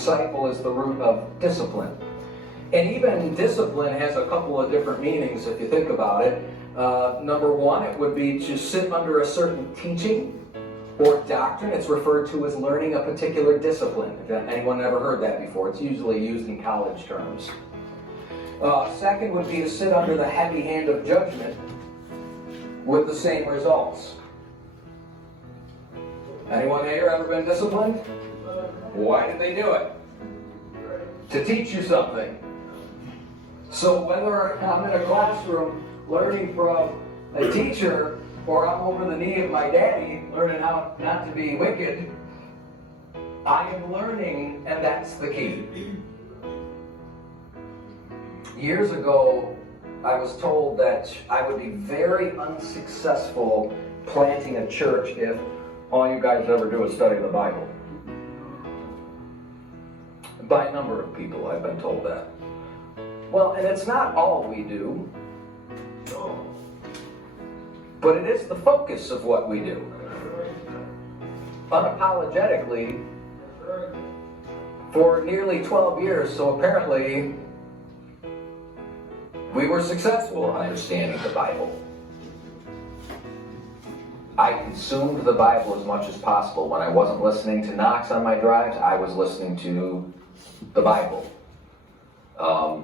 disciple is the root of discipline. And even discipline has a couple of different meanings if you think about it. Number one, it would be to sit under a certain teaching or doctrine. It's referred to as learning a particular discipline. If anyone ever heard that before, it's usually used in college terms. Second would be to sit under the heavy hand of judgment with the same results. Anyone here ever been disciplined? Why did they do it? To teach you something. So whether I'm in a classroom learning from a teacher or I'm over the knee of my daddy learning how not to be wicked, I am learning, and that's the key. Years ago, I was told that I would be very unsuccessful planting a church if all you guys ever do is study the Bible. By a number of people, I've been told that. Well, and it's not all we do, but it is the focus of what we do. Unapologetically, for nearly 12 years, so apparently we were successful in understanding the Bible. I consumed the Bible as much as possible. When I wasn't listening to Knox on my drives, I was listening to the Bible.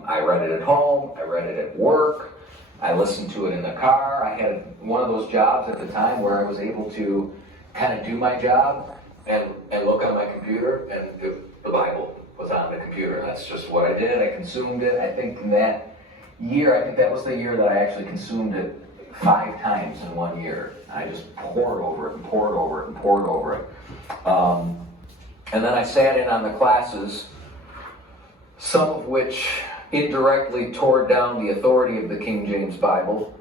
I read it at home, I read it at work, I listened to it in the car. I had one of those jobs at the time where I was able to kind of do my job and look on my computer, and the Bible was on the computer. That's just what I did. I consumed it. I think in that year, I think that was the year that I actually consumed it 5 times in 1 year. I just poured over it and poured over it and poured over it. And then I sat in on the classes, some of which indirectly tore down the authority of the King James Bible,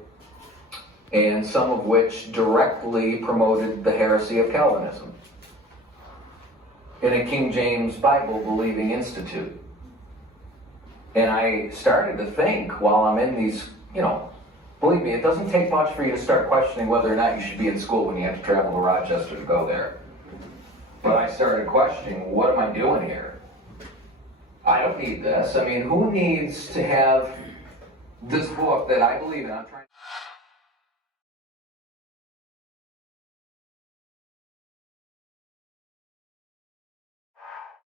and some of which directly promoted the heresy of Calvinism in a King James Bible believing institute. And I started to think while I'm in these, believe me, it doesn't take much for you to start questioning whether or not you should be in school when you have to travel to Rochester to go there. But I started questioning, what am I doing here? I don't need this. I mean, who needs to have this book that I believe in? I'm trying